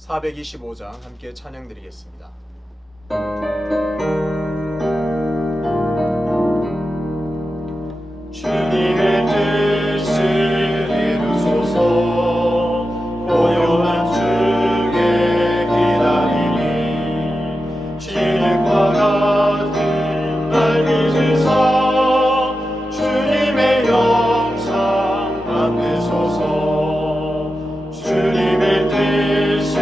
425장 함께 찬양드리겠습니다. 주님의 뜻을 이루소서. 고요한 주의 기다림이 진흙과 같은 날 빚으사 주님의 영상 만드소서. 주님의 뜻을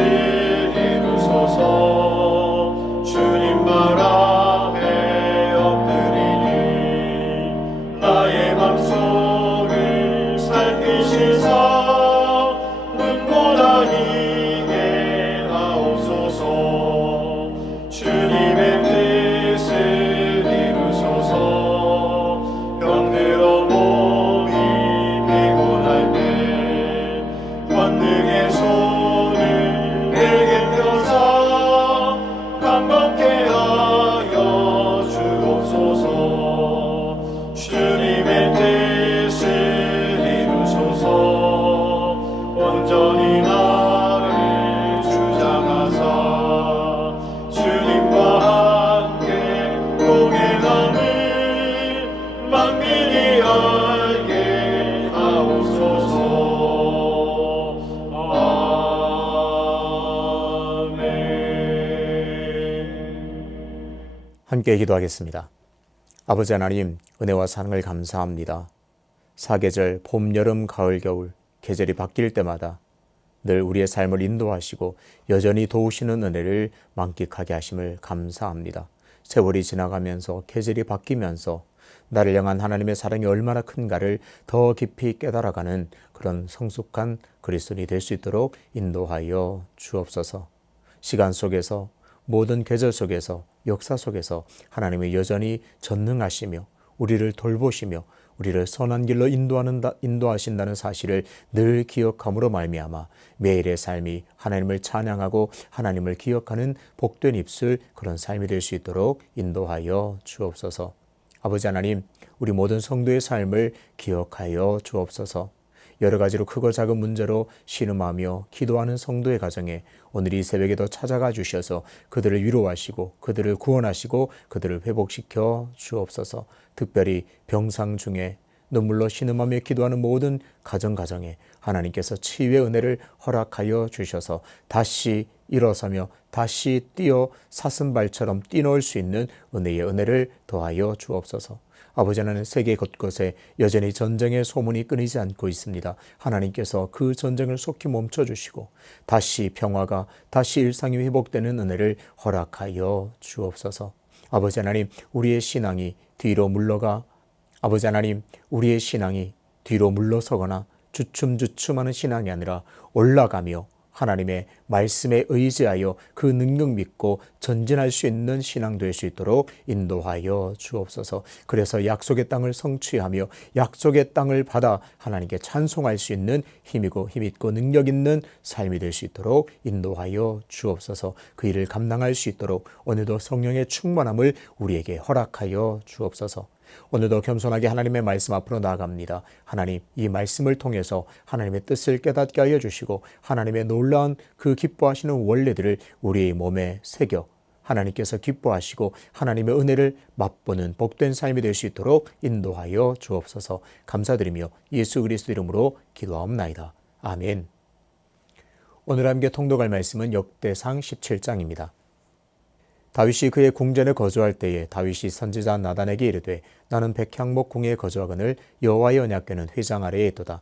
이루소서. 주님 바람에 엎드리니 나의 맘속을 살피시사 눈보다 이게 하옵소서. 주님의 뜻을 이루소서. 병들어 몸이 피곤할 때 권능의 손을 내게 펴사 감겁게 하여 주옵소서. 주님의 뜻을 이루소서. 온전히 나를 주장하사 주님과 함께 동행함을 만민이 알게 하옵소서. 아멘. 함께 기도하겠습니다. 아버지 하나님, 은혜와 사랑을 감사합니다. 사계절, 봄, 여름, 가을, 겨울 계절이 바뀔 때마다 늘 우리의 삶을 인도하시고 여전히 도우시는 은혜를 만끽하게 하심을 감사합니다. 세월이 지나가면서 계절이 바뀌면서 나를 향한 하나님의 사랑이 얼마나 큰가를 더 깊이 깨달아가는 그런 성숙한 그리스도인이 될 수 있도록 인도하여 주옵소서. 시간 속에서, 모든 계절 속에서, 역사 속에서 하나님이 여전히 전능하시며 우리를 돌보시며 우리를 선한 길로 인도하신다는 사실을 늘 기억함으로 말미암아 매일의 삶이 하나님을 찬양하고 하나님을 기억하는 복된 입술, 그런 삶이 될 수 있도록 인도하여 주옵소서. 아버지 하나님, 우리 모든 성도의 삶을 기억하여 주옵소서. 여러 가지로 크고 작은 문제로 신음하며 기도하는 성도의 가정에 오늘 이 새벽에도 찾아가 주셔서 그들을 위로하시고 그들을 구원하시고 그들을 회복시켜 주옵소서. 특별히 병상 중에 눈물로 신음하며 기도하는 모든 가정에 하나님께서 치유의 은혜를 허락하여 주셔서 다시 일어서며 다시 뛰어 사슴발처럼 뛰놀 수 있는 은혜를 더하여 주옵소서. 아버지 하나님, 세계 곳곳에 여전히 전쟁의 소문이 끊이지 않고 있습니다. 하나님께서 그 전쟁을 속히 멈춰주시고 다시 평화가, 다시 일상이 회복되는 은혜를 허락하여 주옵소서. 아버지 하나님, 우리의 신앙이 뒤로 물러서거나 주춤주춤하는 신앙이 아니라 올라가며 하나님의 말씀에 의지하여 그 능력 믿고 전진할 수 있는 신앙 될 수 있도록 인도하여 주옵소서. 그래서 약속의 땅을 성취하며 약속의 땅을 받아 하나님께 찬송할 수 있는 힘있고 능력 있는 삶이 될 수 있도록 인도하여 주옵소서. 그 일을 감당할 수 있도록 오늘도 성령의 충만함을 우리에게 허락하여 주옵소서. 오늘도 겸손하게 하나님의 말씀 앞으로 나아갑니다. 하나님, 이 말씀을 통해서 하나님의 뜻을 깨닫게 하여 주시고 하나님의 놀라운 그 기뻐하시는 원리들을 우리의 몸에 새겨 하나님께서 기뻐하시고 하나님의 은혜를 맛보는 복된 삶이 될 수 있도록 인도하여 주옵소서. 감사드리며 예수 그리스도 이름으로 기도하옵나이다. 아멘. 오늘 함께 통독할 말씀은 역대상 17장입니다. 다윗이 그의 궁전에 거주할 때에 다윗이 선지자 나단에게 이르되 나는 백향목 궁에 거주하거늘 여호와의 언약궤는 회장 아래에 있도다.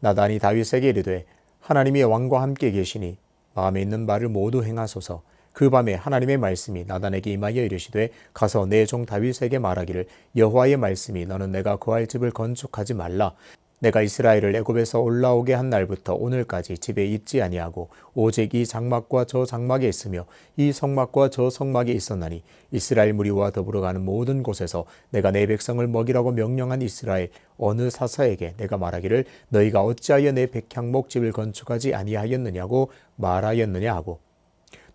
나단이 다윗에게 이르되 하나님이 왕과 함께 계시니 마음에 있는 말을 모두 행하소서. 그 밤에 하나님의 말씀이 나단에게 임하여 이르시되 가서 내 종 다윗에게 말하기를 여호와의 말씀이 너는 내가 거할 집을 건축하지 말라. 내가 이스라엘을 애굽에서 올라오게 한 날부터 오늘까지 집에 있지 아니하고 오직 이 장막과 저 장막에 있으며 이 성막과 저 성막에 있었나니 이스라엘 무리와 더불어 가는 모든 곳에서 내가 내 백성을 먹이라고 명령한 이스라엘 어느 사사에게 내가 말하기를 너희가 어찌하여 내 백향목 집을 건축하지 아니하였느냐고 말하였느냐 하고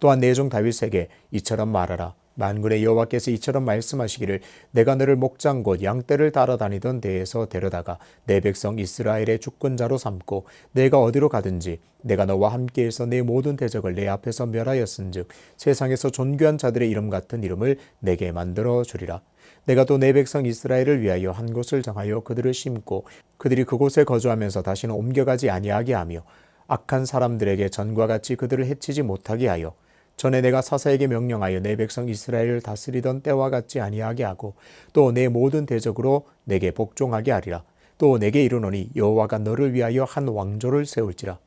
또한 내 종 다윗에게 이처럼 말하라. 만군의 여호와께서 이처럼 말씀하시기를 내가 너를 목장 곧 양떼를 따라다니던 데에서 데려다가 내 백성 이스라엘의 주권자로 삼고 내가 어디로 가든지 내가 너와 함께해서 내 모든 대적을 내 앞에서 멸하였은즉 세상에서 존귀한 자들의 이름 같은 이름을 내게 만들어 주리라. 내가 또 내 백성 이스라엘을 위하여 한 곳을 정하여 그들을 심고 그들이 그곳에 거주하면서 다시는 옮겨가지 아니하게 하며 악한 사람들에게 전과 같이 그들을 해치지 못하게 하여 전에 내가 사사에게 명령하여 내 백성 이스라엘을 다스리던 때와 같지 아니하게 하고 또 내 모든 대적으로 내게 복종하게 하리라. 또 내게 이르노니 여호와가 너를 위하여 한 왕조를 세울지라.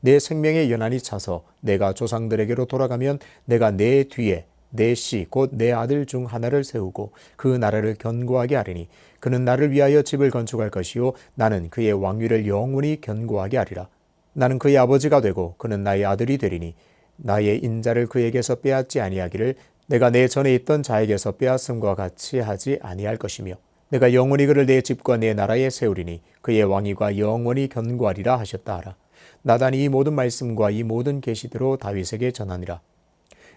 내 생명의 연한이 차서 내가 조상들에게로 돌아가면 내가 내 뒤에 내 씨 곧 내 아들 중 하나를 세우고 그 나라를 견고하게 하리니 그는 나를 위하여 집을 건축할 것이요 나는 그의 왕위를 영원히 견고하게 하리라. 나는 그의 아버지가 되고 그는 나의 아들이 되리니 나의 인자를 그에게서 빼앗지 아니하기를 내가 내 전에 있던 자에게서 빼앗음과 같이 하지 아니할 것이며 내가 영원히 그를 내 집과 내 나라에 세우리니 그의 왕위가 영원히 견고하리라 하셨다 하라. 나단이 이 모든 말씀과 이 모든 계시대로 다윗에게 전하니라.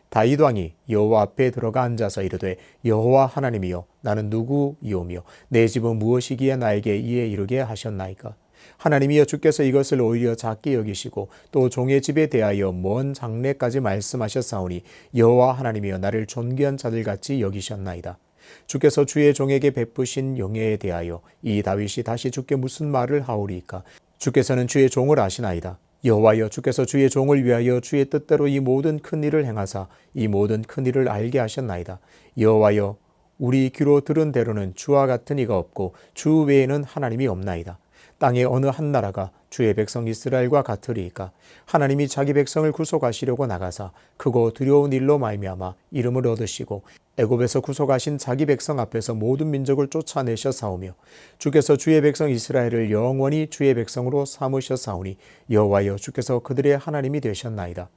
다윗 왕이 여호와 앞에 들어가 앉아서 이르되 여호와 하나님이여 나는 누구이오며 내 집은 무엇이기에 나에게 이에 이르게 하셨나이까. 하나님이여 주께서 이것을 오히려 작게 여기시고 또 종의 집에 대하여 먼 장래까지 말씀하셨사오니 여호와 하나님이여 나를 존귀한 자들같이 여기셨나이다. 주께서 주의 종에게 베푸신 영예에 대하여 이 다윗이 다시 주께 무슨 말을 하오리이까. 주께서는 주의 종을 아시나이다. 여호와여 주께서 주의 종을 위하여 주의 뜻대로 이 모든 큰 일을 행하사 이 모든 큰 일을 알게 하셨나이다. 여호와여 우리 귀로 들은 대로는 주와 같은 이가 없고 주 외에는 하나님이 없나이다. 땅의 어느 한 나라가 주의 백성 이스라엘과 같으리이까. 하나님이 자기 백성을 구속하시려고 나가사 크고 두려운 일로 말미암아 이름을 얻으시고 애굽에서 구속하신 자기 백성 앞에서 모든 민족을 쫓아내셨사오며 주께서 주의 백성 이스라엘을 영원히 주의 백성으로 삼으셨사오니 여호와여 주께서 그들의 하나님이 되셨나이다.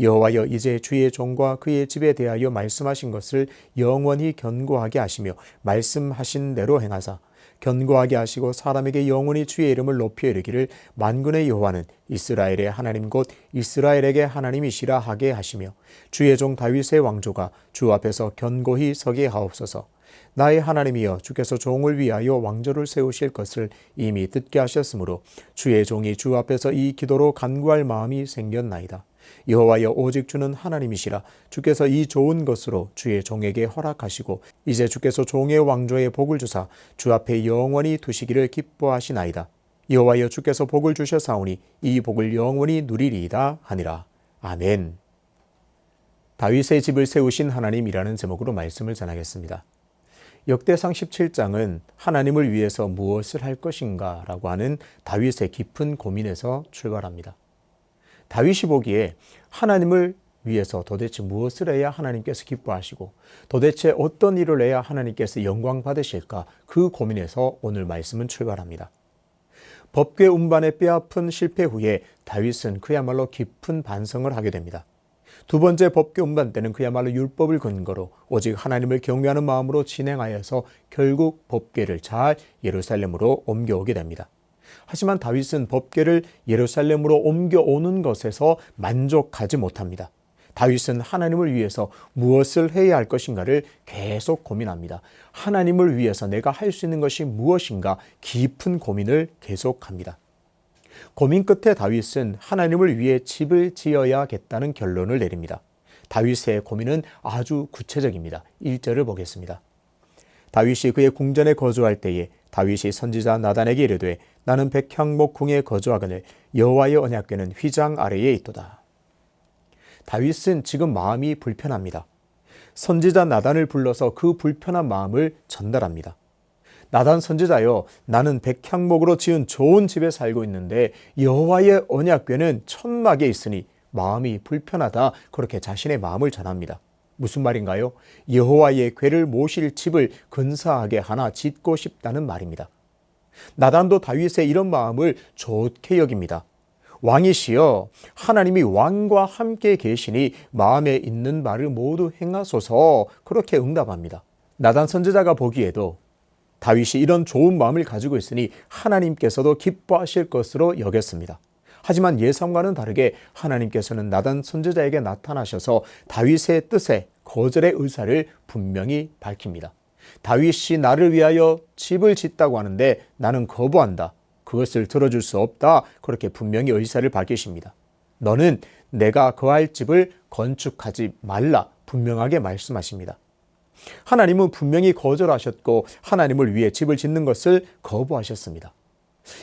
여호와여 이제 주의 종과 그의 집에 대하여 말씀하신 것을 영원히 견고하게 하시며 말씀하신 대로 행하사 견고하게 하시고 사람에게 영원히 주의 이름을 높여 이르기를 만군의 여호와는 이스라엘의 하나님 곧 이스라엘에게 하나님이시라 하게 하시며 주의 종 다윗의 왕조가 주 앞에서 견고히 서게 하옵소서. 나의 하나님이여 주께서 종을 위하여 왕조를 세우실 것을 이미 듣게 하셨으므로 주의 종이 주 앞에서 이 기도로 간구할 마음이 생겼나이다. 여호와여 오직 주는 하나님이시라. 주께서 이 좋은 것으로 주의 종에게 허락하시고 이제 주께서 종의 왕조에 복을 주사 주 앞에 영원히 두시기를 기뻐하시나이다. 여호와여 주께서 복을 주셨사오니 이 복을 영원히 누리리이다 하니라. 아멘. 다윗의 집을 세우신 하나님이라는 제목으로 말씀을 전하겠습니다. 역대상 17장은 하나님을 위해서 무엇을 할 것인가 라고 하는 다윗의 깊은 고민에서 출발합니다. 다윗이 보기에 하나님을 위해서 도대체 무엇을 해야 하나님께서 기뻐하시고 도대체 어떤 일을 해야 하나님께서 영광 받으실까, 그 고민에서 오늘 말씀은 출발합니다. 법궤 운반의 뼈아픈 실패 후에 다윗은 그야말로 깊은 반성을 하게 됩니다. 두 번째 법궤 운반 때는 그야말로 율법을 근거로 오직 하나님을 경외하는 마음으로 진행하여서 결국 법궤를 잘 예루살렘으로 옮겨오게 됩니다. 하지만 다윗은 법궤를 예루살렘으로 옮겨오는 것에서 만족하지 못합니다. 다윗은 하나님을 위해서 무엇을 해야 할 것인가를 계속 고민합니다. 하나님을 위해서 내가 할 수 있는 것이 무엇인가 깊은 고민을 계속합니다. 고민 끝에 다윗은 하나님을 위해 집을 지어야겠다는 결론을 내립니다. 다윗의 고민은 아주 구체적입니다. 1절을 보겠습니다. 다윗이 그의 궁전에 거주할 때에 다윗이 선지자 나단에게 이르되 나는 백향목 궁에 거주하거늘 여호와의 언약궤는 휘장 아래에 있도다. 다윗은 지금 마음이 불편합니다. 선지자 나단을 불러서 그 불편한 마음을 전달합니다. 나단 선지자여, 나는 백향목으로 지은 좋은 집에 살고 있는데 여호와의 언약궤는 천막에 있으니 마음이 불편하다. 그렇게 자신의 마음을 전합니다. 무슨 말인가요? 여호와의 궤를 모실 집을 근사하게 하나 짓고 싶다는 말입니다. 나단도 다윗의 이런 마음을 좋게 여깁니다. 왕이시여, 하나님이 왕과 함께 계시니 마음에 있는 말을 모두 행하소서. 그렇게 응답합니다. 나단 선지자가 보기에도 다윗이 이런 좋은 마음을 가지고 있으니 하나님께서도 기뻐하실 것으로 여겼습니다. 하지만 예상과는 다르게 하나님께서는 나단 선지자에게 나타나셔서 다윗의 뜻에 거절의 의사를 분명히 밝힙니다. 다윗이 나를 위하여 집을 짓다고 하는데 나는 거부한다. 그것을 들어줄 수 없다. 그렇게 분명히 의사를 밝히십니다. 너는 내가 거할 집을 건축하지 말라. 분명하게 말씀하십니다. 하나님은 분명히 거절하셨고 하나님을 위해 집을 짓는 것을 거부하셨습니다.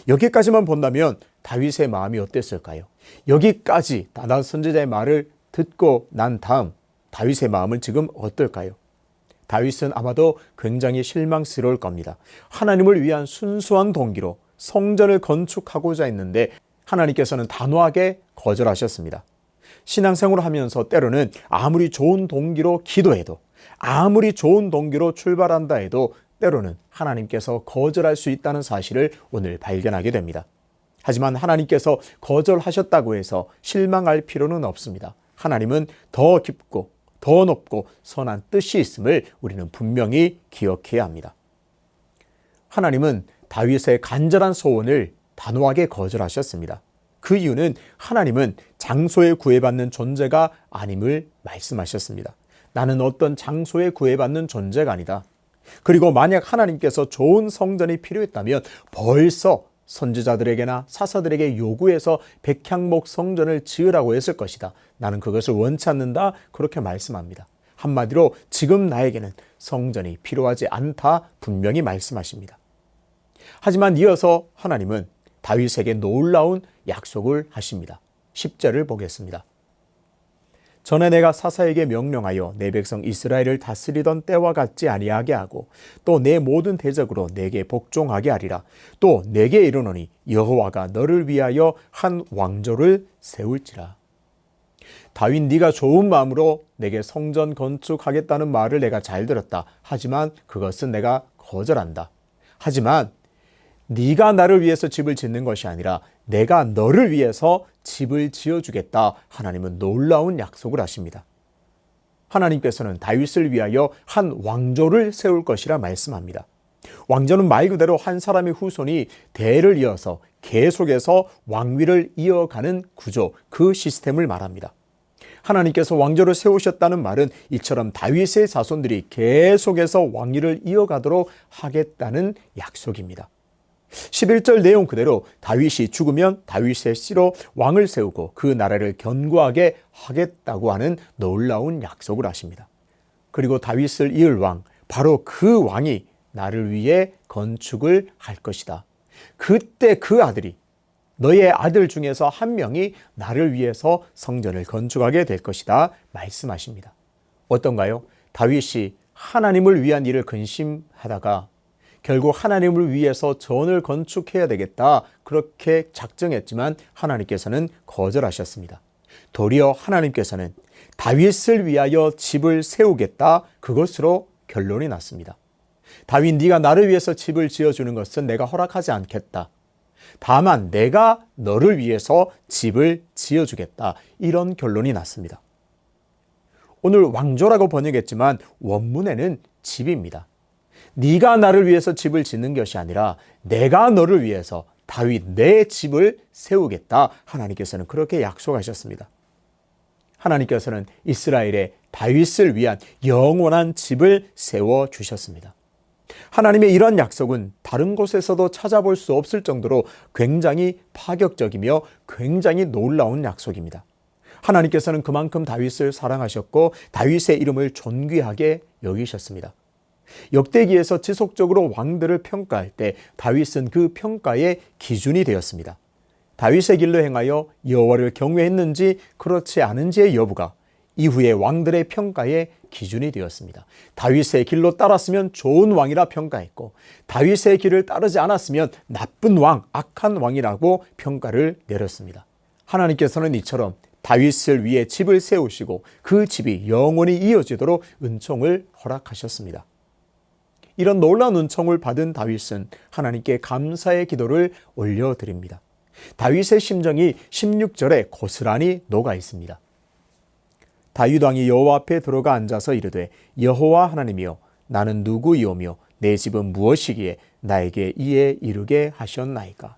여기까지만 본다면 다윗의 마음이 어땠을까요? 여기까지 나단 선지자의 말을 듣고 난 다음 다윗의 마음은 지금 어떨까요? 다윗은 아마도 굉장히 실망스러울 겁니다. 하나님을 위한 순수한 동기로 성전을 건축하고자 했는데 하나님께서는 단호하게 거절하셨습니다. 신앙생활을 하면서 때로는 아무리 좋은 동기로 기도해도 아무리 좋은 동기로 출발한다 해도 때로는 하나님께서 거절할 수 있다는 사실을 오늘 발견하게 됩니다. 하지만 하나님께서 거절하셨다고 해서 실망할 필요는 없습니다. 하나님은 더 깊고 더 높고 선한 뜻이 있음을 우리는 분명히 기억해야 합니다. 하나님은 다윗의 간절한 소원을 단호하게 거절하셨습니다. 그 이유는 하나님은 장소에 구애받는 존재가 아님을 말씀하셨습니다. 나는 어떤 장소에 구애받는 존재가 아니다. 그리고 만약 하나님께서 좋은 성전이 필요했다면 벌써 선지자들에게나 사사들에게 요구해서 백향목 성전을 지으라고 했을 것이다. 나는 그것을 원치 않는다. 그렇게 말씀합니다. 한마디로 지금 나에게는 성전이 필요하지 않다. 분명히 말씀하십니다. 하지만 이어서 하나님은 다윗에게 놀라운 약속을 하십니다. 10절을 보겠습니다. 전에 내가 사사에게 명령하여 내 백성 이스라엘을 다스리던 때와 같지 아니하게 하고 또 내 모든 대적으로 내게 복종하게 하리라. 또 내게 이르노니 여호와가 너를 위하여 한 왕조를 세울지라. 다윗, 네가 좋은 마음으로 내게 성전 건축하겠다는 말을 내가 잘 들었다. 하지만 그것은 내가 거절한다. 하지만 네가 나를 위해서 집을 짓는 것이 아니라 내가 너를 위해서 집을 지어주겠다. 하나님은 놀라운 약속을 하십니다. 하나님께서는 다윗을 위하여 한 왕조를 세울 것이라 말씀합니다. 왕조는 말 그대로 한 사람의 후손이 대를 이어서 계속해서 왕위를 이어가는 구조, 그 시스템을 말합니다. 하나님께서 왕조를 세우셨다는 말은 이처럼 다윗의 자손들이 계속해서 왕위를 이어가도록 하겠다는 약속입니다. 11절 내용 그대로 다윗이 죽으면 다윗의 씨로 왕을 세우고 그 나라를 견고하게 하겠다고 하는 놀라운 약속을 하십니다. 그리고 다윗을 이을 왕, 바로 그 왕이 나를 위해 건축을 할 것이다. 그때 그 아들이, 너의 아들 중에서 한 명이 나를 위해서 성전을 건축하게 될 것이다 말씀하십니다. 어떤가요? 다윗이 하나님을 위한 일을 근심하다가 결국 하나님을 위해서 전을 건축해야 되겠다 그렇게 작정했지만 하나님께서는 거절하셨습니다. 도리어 하나님께서는 다윗을 위하여 집을 세우겠다, 그것으로 결론이 났습니다. 다윗, 네가 나를 위해서 집을 지어주는 것은 내가 허락하지 않겠다. 다만 내가 너를 위해서 집을 지어주겠다, 이런 결론이 났습니다. 오늘 왕조라고 번역했지만 원문에는 집입니다. 네가 나를 위해서 집을 짓는 것이 아니라 내가 너를 위해서 다윗 내 집을 세우겠다. 하나님께서는 그렇게 약속하셨습니다. 하나님께서는 이스라엘의 다윗을 위한 영원한 집을 세워주셨습니다. 하나님의 이런 약속은 다른 곳에서도 찾아볼 수 없을 정도로 굉장히 파격적이며 굉장히 놀라운 약속입니다. 하나님께서는 그만큼 다윗을 사랑하셨고 다윗의 이름을 존귀하게 여기셨습니다. 역대기에서 지속적으로 왕들을 평가할 때 다윗은 그 평가의 기준이 되었습니다. 다윗의 길로 행하여 여호와를 경외했는지 그렇지 않은지의 여부가 이후의 왕들의 평가의 기준이 되었습니다. 다윗의 길로 따랐으면 좋은 왕이라 평가했고 다윗의 길을 따르지 않았으면 나쁜 왕, 악한 왕이라고 평가를 내렸습니다. 하나님께서는 이처럼 다윗을 위해 집을 세우시고 그 집이 영원히 이어지도록 은총을 허락하셨습니다. 이런 놀라운 은총을 받은 다윗은 하나님께 감사의 기도를 올려드립니다. 다윗의 심정이 16절에 고스란히 녹아 있습니다. 다윗 왕이 여호와 앞에 들어가 앉아서 이르되 여호와 하나님이여 나는 누구이오며 내 집은 무엇이기에 나에게 이에 이르게 하셨나이까.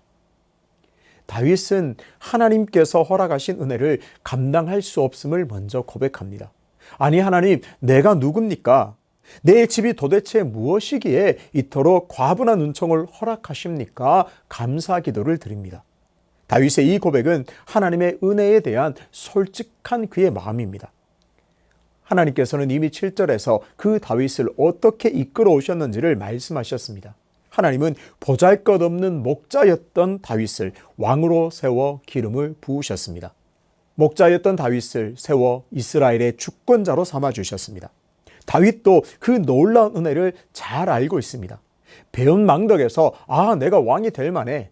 다윗은 하나님께서 허락하신 은혜를 감당할 수 없음을 먼저 고백합니다. 아니 하나님, 내가 누굽니까? 내 집이 도대체 무엇이기에 이토록 과분한 은총을 허락하십니까? 감사 기도를 드립니다. 다윗의 이 고백은 하나님의 은혜에 대한 솔직한 그의 마음입니다. 하나님께서는 이미 7절에서 그 다윗을 어떻게 이끌어 오셨는지를 말씀하셨습니다. 하나님은 보잘것없는 목자였던 다윗을 왕으로 세워 기름을 부으셨습니다. 목자였던 다윗을 세워 이스라엘의 주권자로 삼아주셨습니다. 다윗도 그 놀라운 은혜를 잘 알고 있습니다. 배은 망덕에서 내가 왕이 될 만해.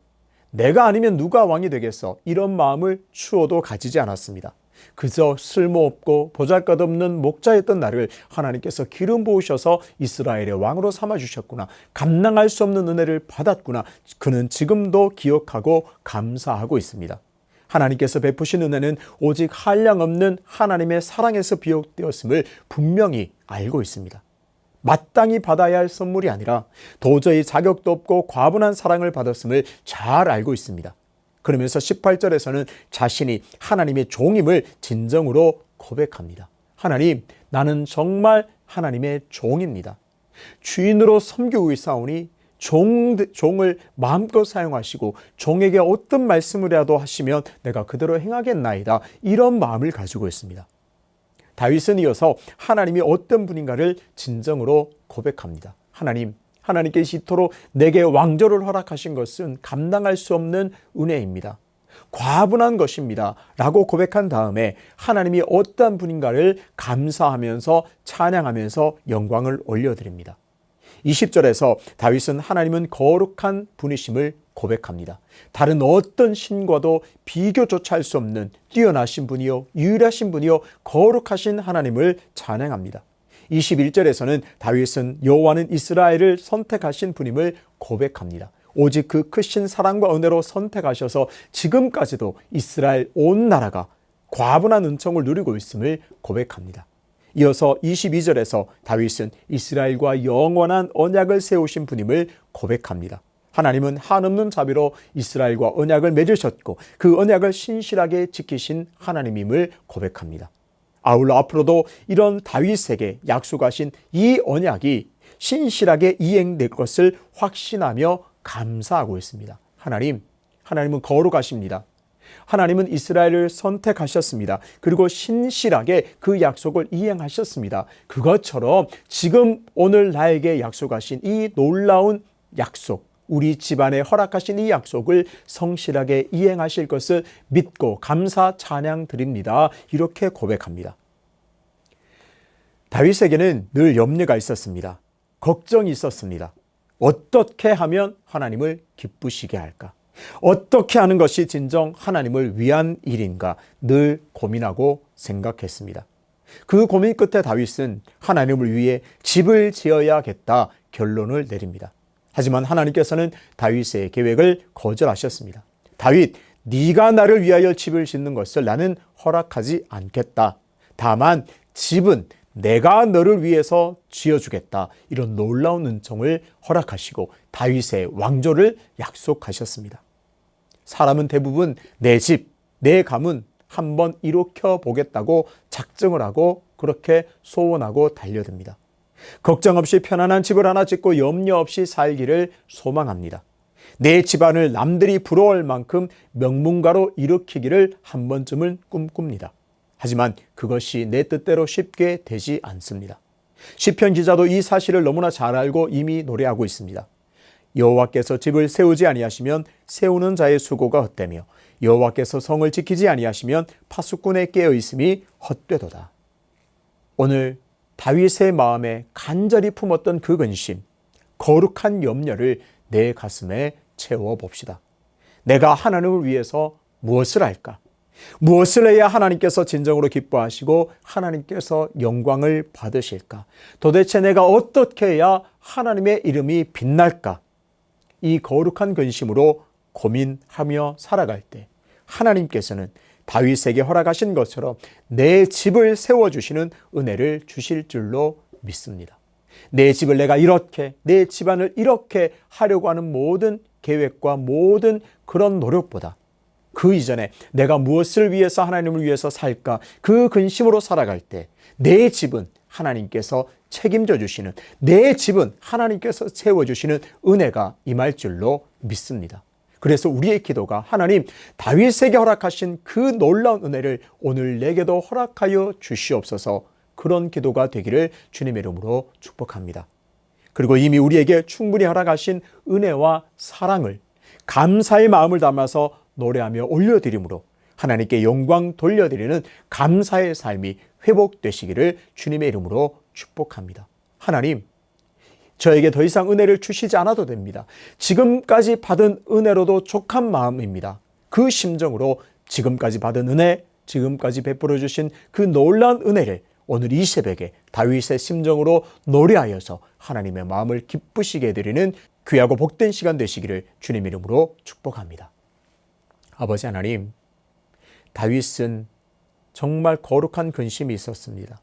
내가 아니면 누가 왕이 되겠어. 이런 마음을 추호도 가지지 않았습니다. 그저 쓸모없고 보잘것없는 목자였던 나를 하나님께서 기름 부으셔서 이스라엘의 왕으로 삼아주셨구나. 감당할 수 없는 은혜를 받았구나. 그는 지금도 기억하고 감사하고 있습니다. 하나님께서 베푸신 은혜는 오직 한량없는 하나님의 사랑에서 비롯되었음을 분명히 알고 있습니다. 마땅히 받아야 할 선물이 아니라 도저히 자격도 없고 과분한 사랑을 받았음을 잘 알고 있습니다. 그러면서 18절에서는 자신이 하나님의 종임을 진정으로 고백합니다. 하나님, 나는 정말 하나님의 종입니다. 주인으로 섬기고 있사오니 종을 마음껏 사용하시고 종에게 어떤 말씀이라도 하시면 내가 그대로 행하겠나이다. 이런 마음을 가지고 있습니다. 다윗은 이어서 하나님이 어떤 분인가를 진정으로 고백합니다. 하나님께서 이토록 내게 왕조를 허락하신 것은 감당할 수 없는 은혜입니다. 과분한 것입니다. 라고 고백한 다음에 하나님이 어떤 분인가를 감사하면서 찬양하면서 영광을 올려드립니다. 20절에서 다윗은 하나님은 거룩한 분이심을 고백합니다. 다른 어떤 신과도 비교조차 할 수 없는 뛰어나신 분이요, 유일하신 분이요, 거룩하신 하나님을 찬양합니다. 21절에서는 다윗은 여호와는 이스라엘을 선택하신 분임을 고백합니다. 오직 그 크신 사랑과 은혜로 선택하셔서 지금까지도 이스라엘 온 나라가 과분한 은총을 누리고 있음을 고백합니다. 이어서 22절에서 다윗은 이스라엘과 영원한 언약을 세우신 분임을 고백합니다. 하나님은 한없는 자비로 이스라엘과 언약을 맺으셨고 그 언약을 신실하게 지키신 하나님임을 고백합니다. 아울러 앞으로도 이런 다윗에게 약속하신 이 언약이 신실하게 이행될 것을 확신하며 감사하고 있습니다. 하나님은 거룩하십니다. 하나님은 이스라엘을 선택하셨습니다. 그리고 신실하게 그 약속을 이행하셨습니다. 그것처럼 지금 오늘 나에게 약속하신 이 놀라운 약속, 우리 집안에 허락하신 이 약속을 성실하게 이행하실 것을 믿고 감사 찬양 드립니다. 이렇게 고백합니다. 다윗에게는 늘 염려가 있었습니다. 걱정이 있었습니다. 어떻게 하면 하나님을 기쁘시게 할까? 어떻게 하는 것이 진정 하나님을 위한 일인가 늘 고민하고 생각했습니다. 그 고민 끝에 다윗은 하나님을 위해 집을 지어야겠다 결론을 내립니다. 하지만 하나님께서는 다윗의 계획을 거절하셨습니다. 다윗, 네가 나를 위하여 집을 짓는 것을 나는 허락하지 않겠다. 다만 집은 내가 너를 위해서 지어주겠다. 이런 놀라운 은총을 허락하시고 다윗의 왕조를 약속하셨습니다. 사람은 대부분 내 집, 내 가문 한번 일으켜 보겠다고 작정을 하고 그렇게 소원하고 달려듭니다. 걱정 없이 편안한 집을 하나 짓고 염려 없이 살기를 소망합니다. 내 집안을 남들이 부러워할 만큼 명문가로 일으키기를 한 번쯤은 꿈꿉니다. 하지만 그것이 내 뜻대로 쉽게 되지 않습니다. 시편 기자도 이 사실을 너무나 잘 알고 이미 노래하고 있습니다. 여호와께서 집을 세우지 아니하시면 세우는 자의 수고가 헛되며 여호와께서 성을 지키지 아니하시면 파수꾼의 깨어 있음이 헛되도다. 오늘 다윗의 마음에 간절히 품었던 그 근심, 거룩한 염려를 내 가슴에 채워봅시다. 내가 하나님을 위해서 무엇을 할까? 무엇을 해야 하나님께서 진정으로 기뻐하시고 하나님께서 영광을 받으실까? 도대체 내가 어떻게 해야 하나님의 이름이 빛날까? 이 거룩한 근심으로 고민하며 살아갈 때 하나님께서는 다윗에게 허락하신 것처럼 내 집을 세워주시는 은혜를 주실 줄로 믿습니다. 내 집을 내가 이렇게, 내 집안을 이렇게 하려고 하는 모든 계획과 모든 그런 노력보다 그 이전에 내가 무엇을 위해서 하나님을 위해서 살까 그 근심으로 살아갈 때 내 집은 하나님께서 책임져 주시는, 내 집은 하나님께서 채워주시는 은혜가 임할 줄로 믿습니다. 그래서 우리의 기도가 하나님 다윗에게 허락하신 그 놀라운 은혜를 오늘 내게도 허락하여 주시옵소서, 그런 기도가 되기를 주님의 이름으로 축복합니다. 그리고 이미 우리에게 충분히 허락하신 은혜와 사랑을 감사의 마음을 담아서 노래하며 올려드림으로 하나님께 영광 돌려드리는 감사의 삶이 회복되시기를 주님의 이름으로 축복합니다. 하나님, 저에게 더 이상 은혜를 주시지 않아도 됩니다. 지금까지 받은 은혜로도 족한 마음입니다. 그 심정으로 지금까지 받은 은혜, 지금까지 베풀어 주신 그 놀라운 은혜를 오늘 이 새벽에 다윗의 심정으로 노래하여서 하나님의 마음을 기쁘시게 해드리는 귀하고 복된 시간 되시기를 주님 이름으로 축복합니다. 아버지 하나님, 다윗은 정말 거룩한 근심이 있었습니다.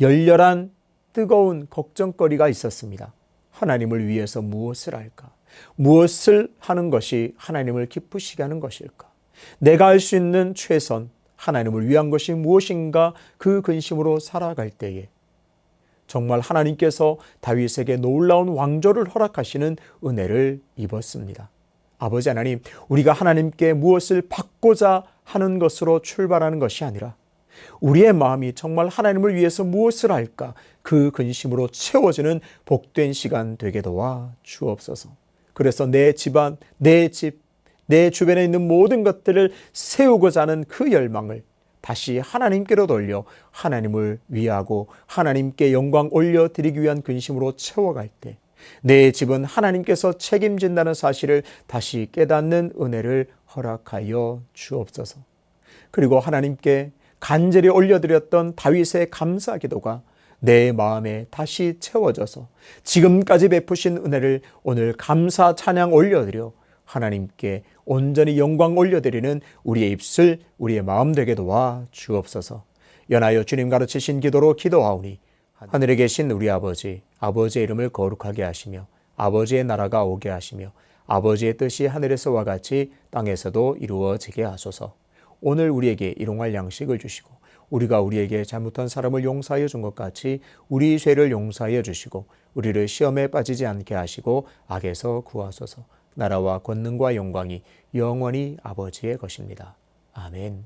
열렬한 뜨거운 걱정거리가 있었습니다. 하나님을 위해서 무엇을 할까? 무엇을 하는 것이 하나님을 기쁘시게 하는 것일까? 내가 할 수 있는 최선, 하나님을 위한 것이 무엇인가 그 근심으로 살아갈 때에 정말 하나님께서 다윗에게 놀라운 왕조를 허락하시는 은혜를 입었습니다. 아버지 하나님, 우리가 하나님께 무엇을 받고자 하는 것으로 출발하는 것이 아니라 우리의 마음이 정말 하나님을 위해서 무엇을 할까 그 근심으로 채워지는 복된 시간 되게 도와 주옵소서. 그래서 내 집안, 내 집, 내 주변에 있는 모든 것들을 세우고자 하는 그 열망을 다시 하나님께로 돌려 하나님을 위하고 하나님께 영광 올려드리기 위한 근심으로 채워갈 때 내 집은 하나님께서 책임진다는 사실을 다시 깨닫는 은혜를 허락하여 주옵소서. 그리고 하나님께 간절히 올려드렸던 다윗의 감사 기도가 내 마음에 다시 채워져서 지금까지 베푸신 은혜를 오늘 감사 찬양 올려드려 하나님께 온전히 영광 올려드리는 우리의 입술, 우리의 마음 되게 도와 주옵소서. 연하여 주님 가르치신 기도로 기도하오니 하늘에 계신 우리 아버지, 아버지의 이름을 거룩하게 하시며 아버지의 나라가 오게 하시며 아버지의 뜻이 하늘에서와 같이 땅에서도 이루어지게 하소서. 오늘 우리에게 일용할 양식을 주시고 우리가 우리에게 잘못한 사람을 용서하여 준 것 같이 우리 죄를 용서하여 주시고 우리를 시험에 빠지지 않게 하시고 악에서 구하소서. 나라와 권능과 영광이 영원히 아버지의 것입니다. 아멘.